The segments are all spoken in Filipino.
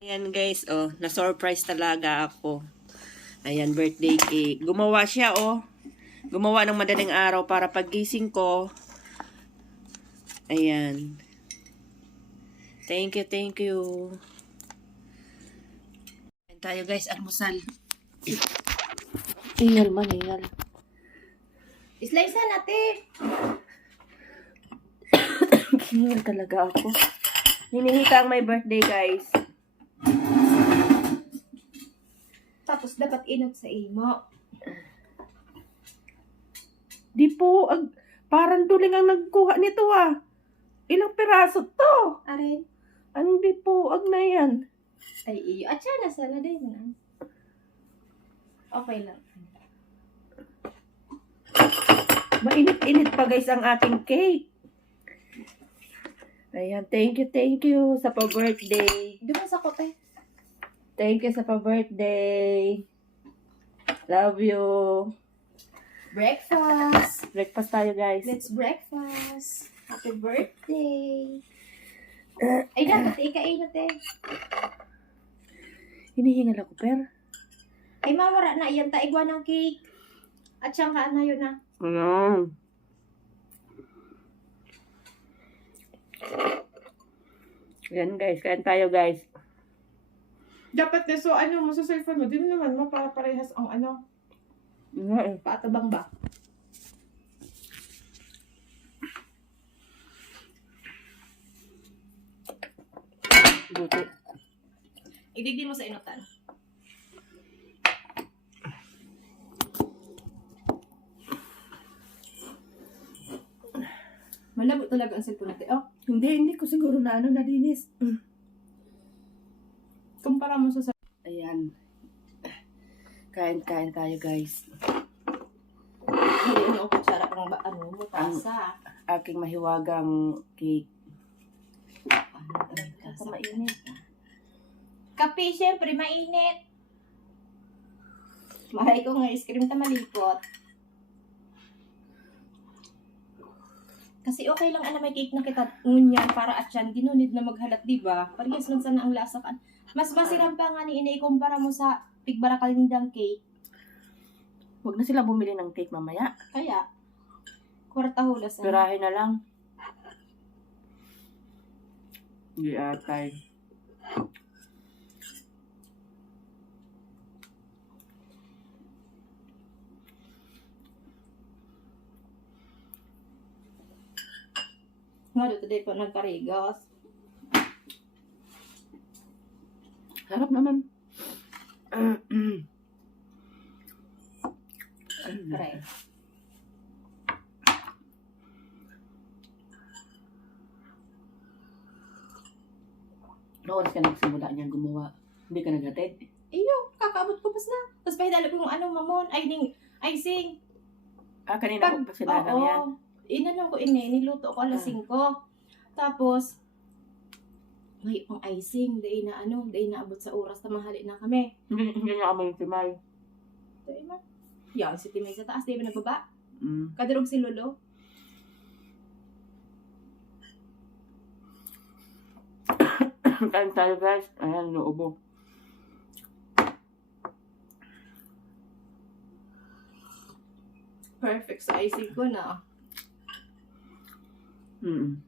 Ayan guys, oh, na-surprise talaga ako. Ayan, birthday cake. Gumawa siya, oh. Gumawa ng madaling araw para paggising ko. Ayan. Thank you, thank you. Ayan tayo guys, almusal. Ingal man, ingal. Slice na natin. Ingal talaga ako. Hinihika ang my birthday guys. Tapos dapat inot sa imo. Di po, parang tuling ang nagkuha nito ah. Ilang piraso to? Arin. Ang di po, na yan. Ay, iyo. At siya na sana din na. Okay lang. Mainit-init pa guys ang aking cake. Ayan, thank you sa pa-birthday. Doon sa kote. Thank you sa pa-birthday. Love you. Breakfast. Breakfast tayo guys. Let's breakfast. Happy birthday. Ay, dapat ikainot eh. Hinihingal ako, per. Ay, mawara na. Iyan taigwa ng cake. At siyang kaan na yun na. Ayan. Ayan guys, kain tayo guys. Dapat na so ano mo sa cellphone mo, din naman mo para parehas ang ano. Patabang ba? Buti. Idigdi mo sa inutan. Malabo talaga ang cellphone natin. Oh, Hindi ko siguro na nalinis. kumpara mo sa Ayan. Kain tayo guys. hindi niyo kutsara ng ano mo tasa. Aking mahiwagang cake. Tasa mainit. Kape, syempre, mainit. Maray ko nga ice cream ta malipot. Kasi okay lang ana may cake na kita ngunyan para at yan dinunid na maghalat, di ba? Parehas man sana ang lasa kan. Mas masiram pa nga ni inay kumpara mo sa pigbarakaldang cake. Huwag na sila bumili ng cake mamaya. Kaya kwarta hulas na. Pirahin na lang. Hindi atay. Nga doon today po nagkarigos. Harap naman. Aray. Noon ka nagsimula niyan gumawa. Hindi ka naghatid. Iyo, kakabot ko pas na. Tapos pahidalo ko yung ano mamon, ay ning icing. Kanina ko pa sinagang yan. Inano ko niluto ko alas 5. Tapos, may pang icing, dahil na abot sa oras na mahali na kami. Hindi niya kami yung timay. Dahil man. Yan, si Timay sa taas, dahil nagbaba. Mm. Kadirog si Lolo. Kain tayo guys. Ayan, nuubo. Perfect sa icing ko na. Mm.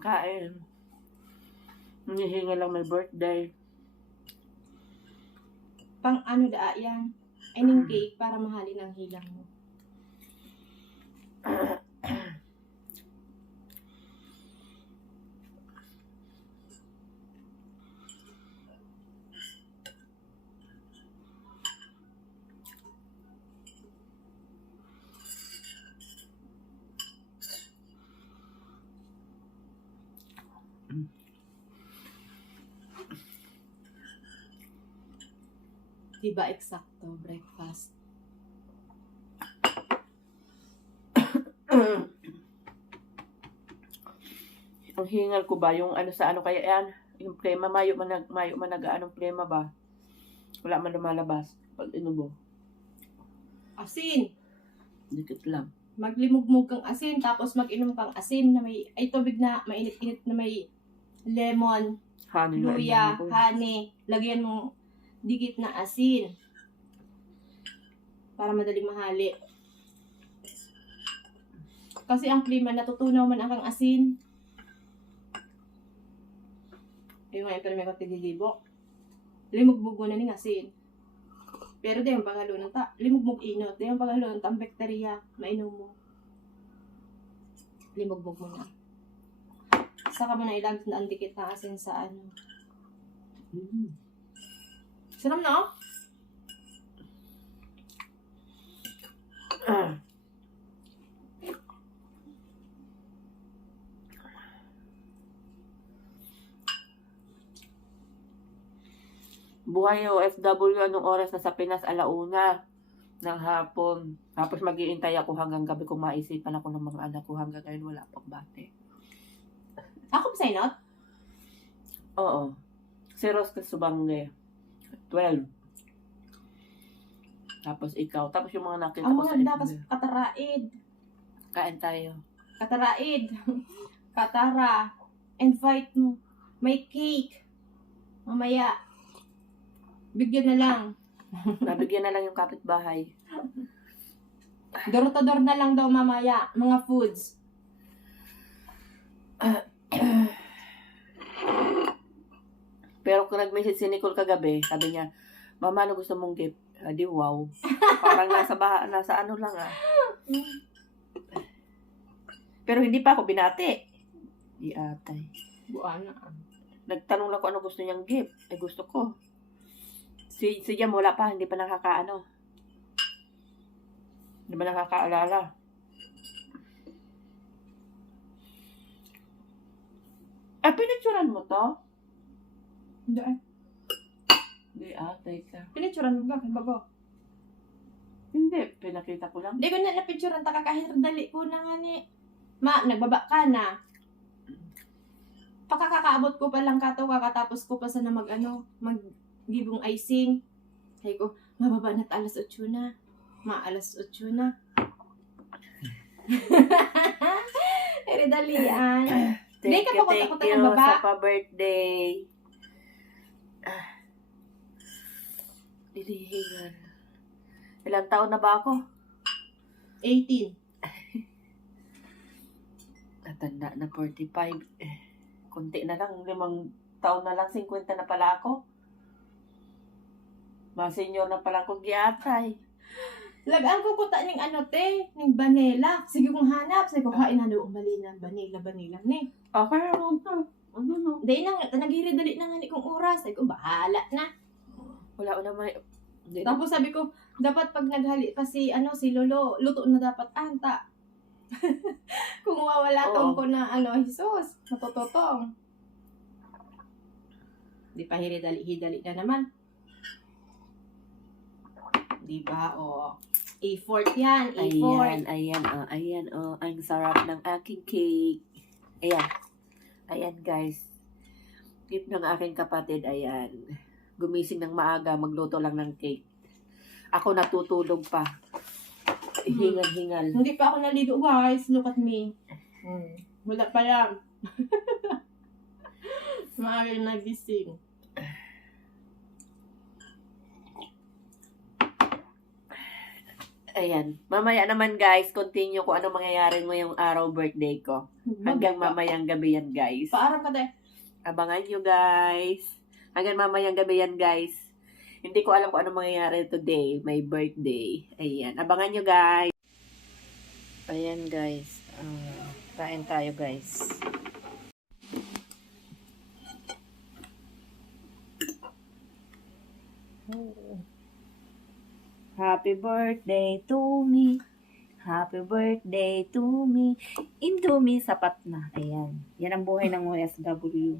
Kain. Hinihinga lang may birthday. Pang ano da yan. Ay ning cake para mahali ng hilang mo. Diba eksakto breakfast? Ang hingal ko ba yung ano sa ano kaya yan? Yung plema, mayo man nag-anong plema ba? Wala man lumalabas pag inubo. Asin. Cute lang. Maglimugmug kang asin, tapos mag-inom kang asin na may, ay tubig na mainit-init na may lemon, Honey na luya, inano ko. honey. Lagyan mo dikit na asin. Para madaling mahali. Kasi ang klima, natutunaw man ang asin. Ayun nga, pero may katigilibo. Limugbog mo na ning asin. Pero di yung paghalo ng limugbog inot. Di yung paghalo ng bakterya, mainom mo. Limugbog mo na. Saka mo na ilagay na ang dikit na asin sa ano. Sarap na, oh. Buhay OFW anong oras na sa Pinas, 1:00 ng hapon. Tapos mag-iintay ako hanggang gabi kung maisipan ako ng mga anak ko. Hanggang ngayon wala pang bate. Ako ba sa inot? Oo. Si Ros Kasubangge. 12. Tapos ikaw. Tapos yung mga nakita Ang ko sa mga dapat FB. kataraid. Kain tayo. Kataraid. Katara. Invite mo. May cake. Mamaya. Bigyan na lang. Nabigyan na lang yung kapitbahay. Door-to-door na lang daw mamaya. Mga foods. Pero kung nag-message si Nicole kagabi, sabi niya, Mama, ano gusto mong gift? Adi, wow. Parang nasa ano lang ah. Pero hindi pa ako binati. Di atay. Buana. Nagtanong lang ko ano gusto niyang gift. Eh gusto ko. Si Jam wala pa, hindi pa nakakaano. Hindi pa nakakaalala. Pinicturan mo to? Hindi eh. Hindi atay ka. Pinicturan mo ba? Bago. Hindi, pinakita ko lang. Hindi ko na napicturan. Taka kahit dali ko na nga ni. Nagbaba ka na. Pakakakaabot ko pa lang kato. Kakatapos ko pa sana mag-gibong icing. Sabi ko, mababa na't alas 8 na. Alas 8 na. Pero dalian. Hindi ka pa Thank ko you ng baba. sa pa-birthday. Dilihingan. Ilang taon na ba ako? 18. Natanda na 45. Kunti na lang. 5 taon na lang. 50 na pala ako. Mga senior na pala ako giatay. Lagaan ko kuta ning ning vanilla. Sige kong hanap. Sige ko, hain na doon balina. Vanilla ni. Okay, ano na. Ano na. Dahil naghiridali na nga ni kong oras. Sabi ko, bahala na. Wala ko naman. Tapos sabi ko, dapat pag naghali pa si Lolo, luto na dapat anta. Kung mawala tong ko na Jesus, natututong. Di pa hidali na naman. Di ba? A4 yan, A4. Ayan, ang sarap ng aking cake. Ayan, guys. Tip ng aking kapatid, ayan. Gumising ng maaga, magluto lang ng cake. Ako natutulog pa. Hingal-hingal. Hindi pa ako naligo, guys. Look at me. Wala pa yan. Maaga nagising. Ayan. Mamaya naman guys, continue kung ano mangyayari ngayong araw birthday ko. Hanggang mamayang gabi yan guys. Paarap ka tayo. Abangan nyo guys. Hanggang mamayang gabi yan guys. Hindi ko alam kung ano mangyayari today. My birthday. Ayan. Abangan nyo guys. Ayan guys. Kain tayo guys. Happy birthday to me. Happy birthday to me. Indomie sapat na. Ayan. Yan ang buhay ng OFW.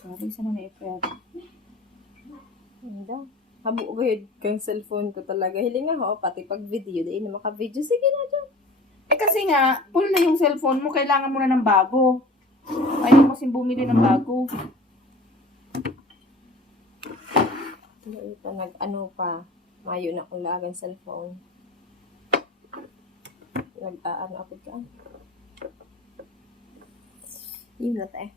Sorry, saan na i-prep? Hindi. Habuugod kang cellphone ko talaga. Hilinga ho, pati pag video. Dahil na maka-video. Sige na dyan. Kasi nga, full na yung cellphone mo. Kailangan mo na ng bago. Ayaw mo sin bumili ng bago. Ito, nag-ano pa. Mayo na kung lagang cellphone. Nag-aano ako ka. Yun na tayo.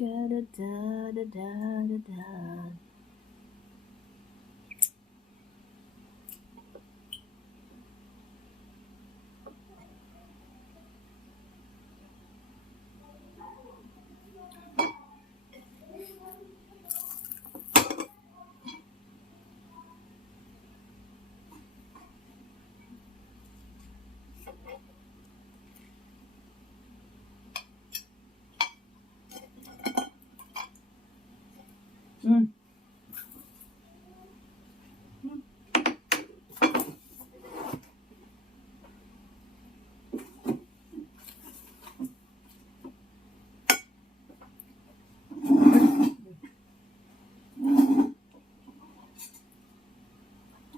Da da da da da da da.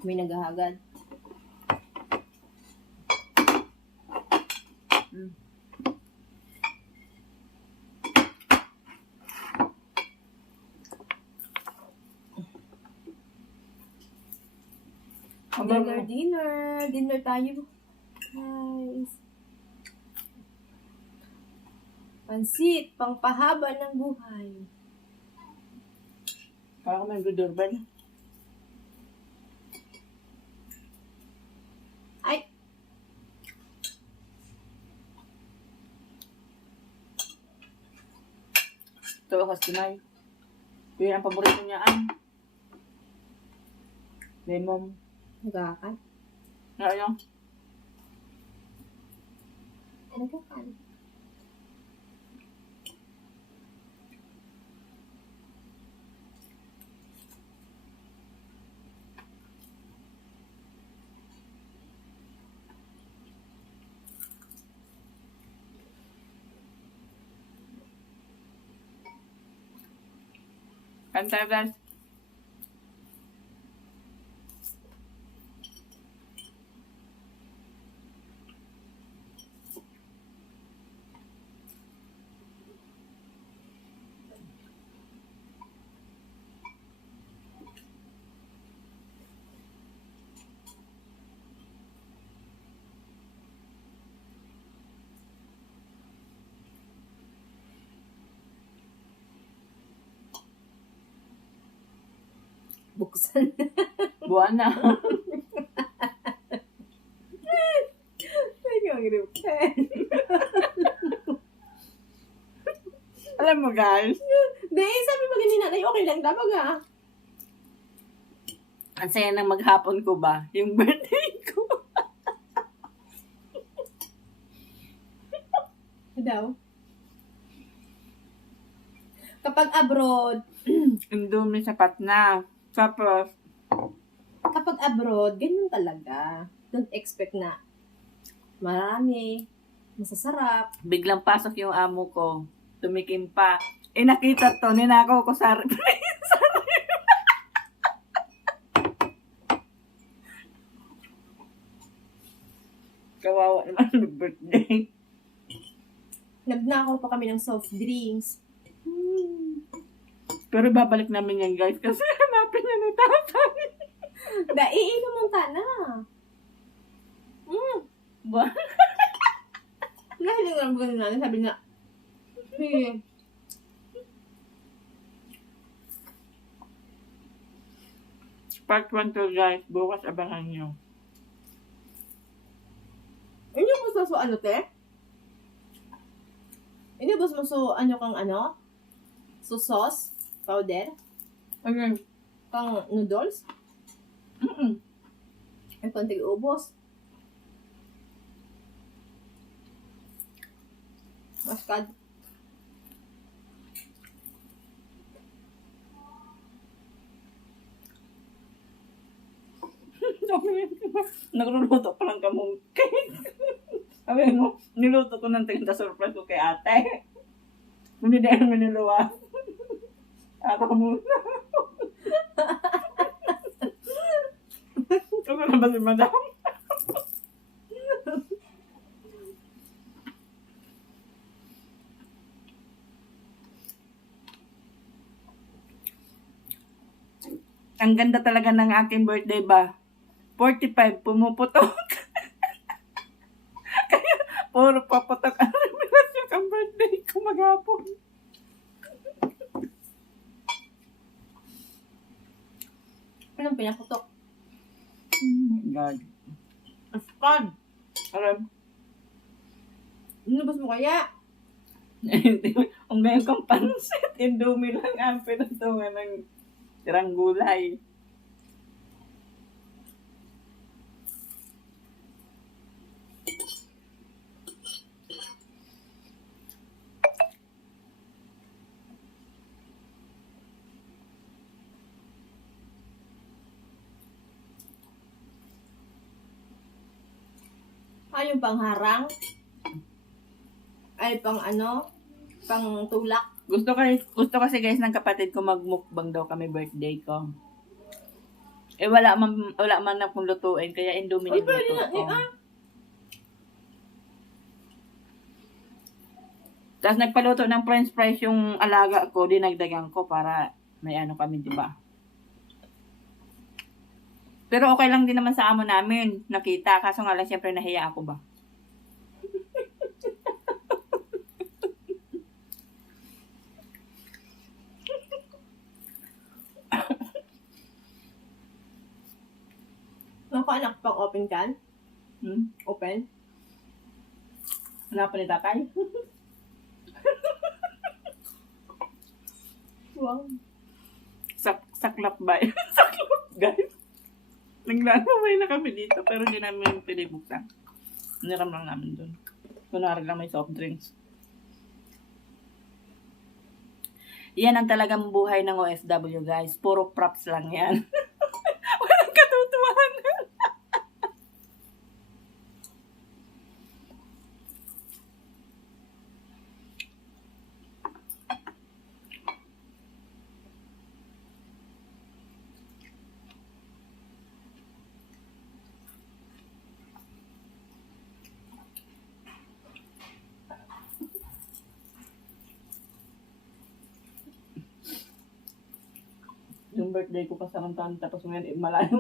May naghahagad. Dinner tayo. Guys. Pansit, pangpahaba ng buhay. Kaya ko may doorbell. Ay, Ito ako sinay. Yun ang paborito niya lemon. nagakan. Ano? Nagakan. Kanta guys. Buksan. Buwan na. Ay, ang buksan. Alam mo guys, Di, sabi mo ganyan nanay, okay lang daw ga. ang saya ng maghapon ko ba? Yung birthday ko. Daw. Kapag abroad, Indomie sapat na. Tapos, kapag abroad, ganyan talaga. Don't expect na marami, masasarap. biglang pasok yung amo ko. Tumikim pa. Eh nakita to, ninakaw ko sa Kawawa naman ng birthday. Nagnakaw pa kami ng soft drinks. Pero babalik namin yan guys kasi hanapin niya ni tatay. Iinom mong tana. Ba? Nahiling lang ko na sabi na, hey, Part 1 to guys. Bukas abangan nyo. Ini mo sa so ano te? Ini mo so ano kang ano? So sauce, powder, Okay. kang noodles, ay konting ubos. Mustard. Nagluluto pa lang kamong cake. Sabi mo, niluto ko ng tinda surprise ko kay ate. Hindi dahil maniluwa. Ako muna. Ako na ba si madam? Ang ganda talaga ng aking birthday ba? 45, pumuputok. Kaya, puro paputok ang revelasyon ang birthday ko maghapon. Anong pinaputok? Oh my God. Aspan! Alam, Inubos mo kaya? ang ngayon kang pansit, Indomie lang ang pinatungan ng tirang gulay. Yung pangharang? Ay, pang ano? Pang tulak? Gusto kasi guys ng kapatid ko magmukbang daw kami birthday ko. Eh wala man akong lutuin kaya Indomie Ay, nagluto pwede na. ko. Eh, Tapos nagpaluto ng french fries yung alaga ko, dinagdagan ko para may ano kami, di ba? Pero okay lang din naman sa amo namin, nakita. Kaso nga lang, syempre nahiya ako ba? Nakaanak pang open can? Open? Wala pa ni tatay? Wow. Saklap ba? Saklap, guys. Naglalaway na kami dito, pero hindi namin pinibuksan. Niram lang namin dun. Kunwari lang may soft drinks. Yan ang talagang buhay ng OFW, guys. Puro props lang yan. Walang katutuhan. Yung birthday ko pasarantan, tapos ngayon malayo.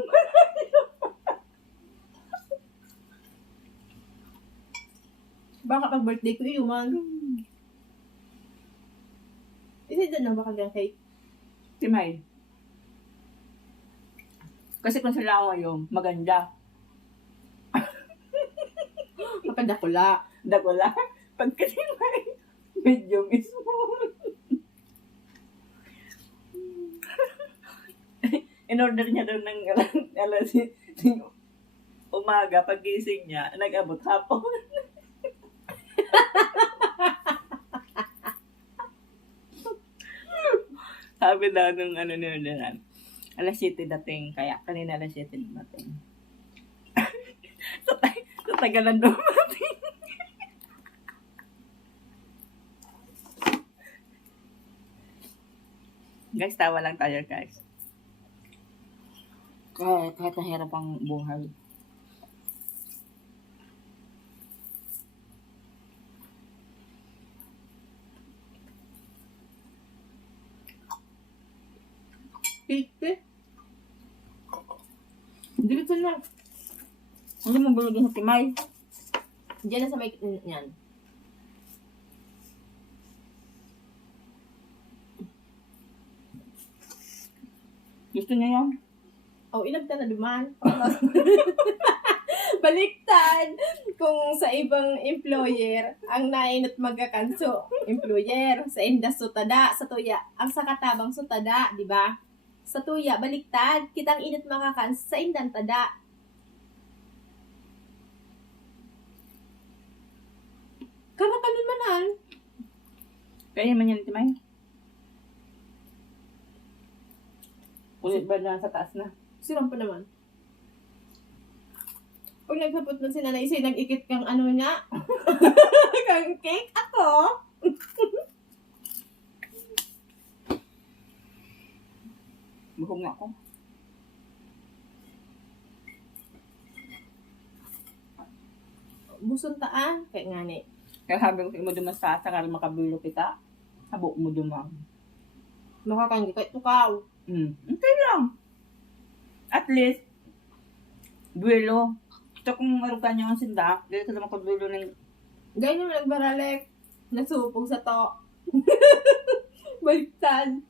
Baka pag birthday ko, iuman. Hindi na baka gang cake. Si May. Kasi kung sila ako ngayon, maganda. Kapag dakula. Dakula. Pag kasi May, medium is small. In-order niya doon ng alas umaga, pag-gising niya, nag-abot hapon. Sabi daw nung ano niya, alas 7 dating, kaya kanina alas 7 dating. sa tagalan dumating. Guys, tawa lang tayo, guys. Kahit nahirap ang buhay. Cake, eh. Dito na. Hindi mo bulugin sa timay. Diyan na sa may yan. Gusto niya yan? Oh, ilagta na duman. Baliktad. Kung sa ibang employer, ang nainot magkakanso. Employer, sa indas sutada, sa tuya. Ang sakatabang sutada, di ba? Sa tuya, baliktad. Kitang init makakanso sa indan tada. Karakanin manan. Kaya man yan, timay. Ulit ba na sa taas na? Siram pa naman. Pag nagsapot na si nanay, isa nag-ikit kang ano niya. Kang cake ako. Buhong nga ako. Buson taan. Kaya nga ni. Kaya sabi ko sa imo dumas sa sakal makabilo kita. Habo mo dumang. Makakanggi kahit tukaw. Okay lang. At least, buwelo. Ito kung marugan nyo ang sindak, dito naman kung buwelo ng Ganyan naman nagbaralek. Nasupog sa to. Baliktad.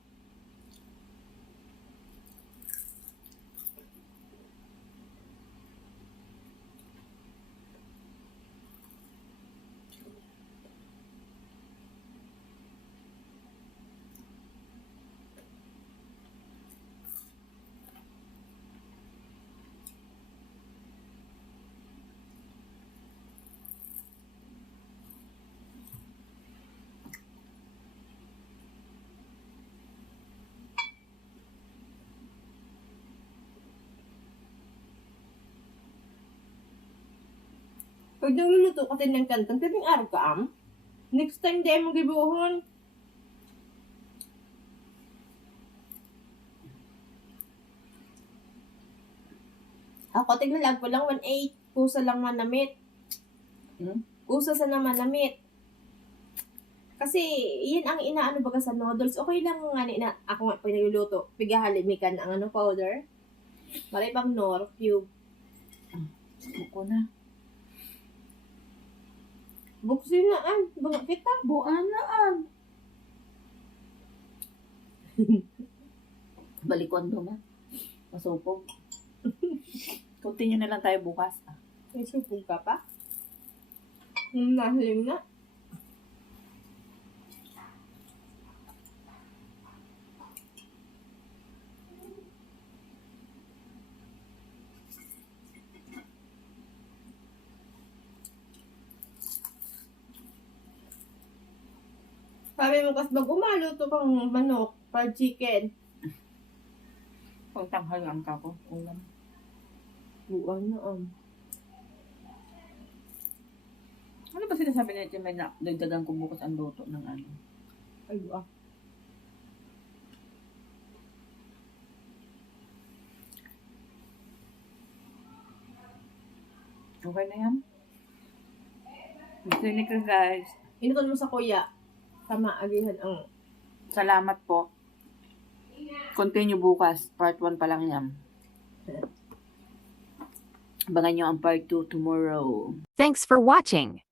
Pag nagluluto ka din ng kantan, pwedeng araw ka am. Next time, di mo gibuhon. Ako, tignalag ko lang 1.8. Kusa lang manamit. Kusa sa naman namit. Kasi, yun ang inaano baga sa noodles. Okay lang nga na ako nga pag nagluluto. Pigahalimikan ang ano powder. Maray pang nor, cube. buko na. Buksin na an. Baga kita. Buan na an. Balikon doon na. Masupog. Continue na lang tayo bukas. May supong ka pa? Nahiling na. Sabi mo kas bag umaluto kang manok, fried chicken. Kung tanghal ang kako. Ulam. Buwan na Ano ba sinasabi niya may na dagdagan ko bukas ang luto ng ano? Ay, Okay na yan? Clinic ka guys. Inuton mo sa kuya. Tama, agihan ang... Salamat po. Continue bukas. Part 1 pa lang yan. Abangan nyo ang part 2 tomorrow. Thanks for watching.